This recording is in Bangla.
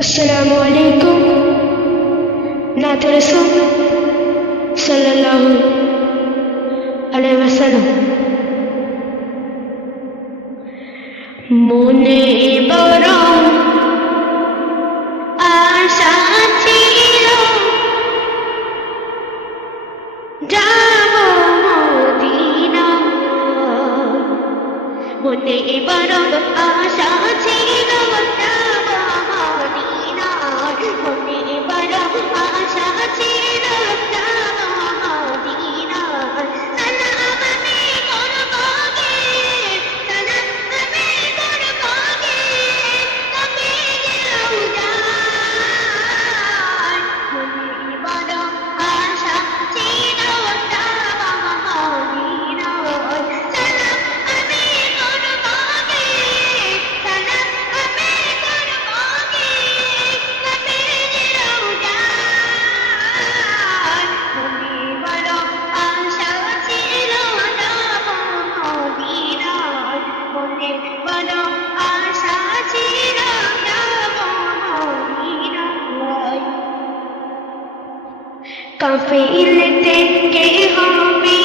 अस्सलामु अलैकुम नात रसूल सल्लल्लाहु अलैहि वसल्लम। মনে বড় আশা ছিল যাব মদিনা, মনে বড় আশা ছিল যাব মদিনা, মনে বড় আশা ছিল যাব মদিনা। সালাম আমি করব গে, সালাম আমি করব গে, তবে গেলাম যায়। মনে বড় আশা ছিল যাব মদিনা, সালাম আমি করব গে, সালাম আমি করব গে, তবে গেলাম যায়। মনে বড় আশা ছিল যাব মদিনায়, মনে বড় আশা ছিল যাব মদিনায়। কাফির থেকে হবে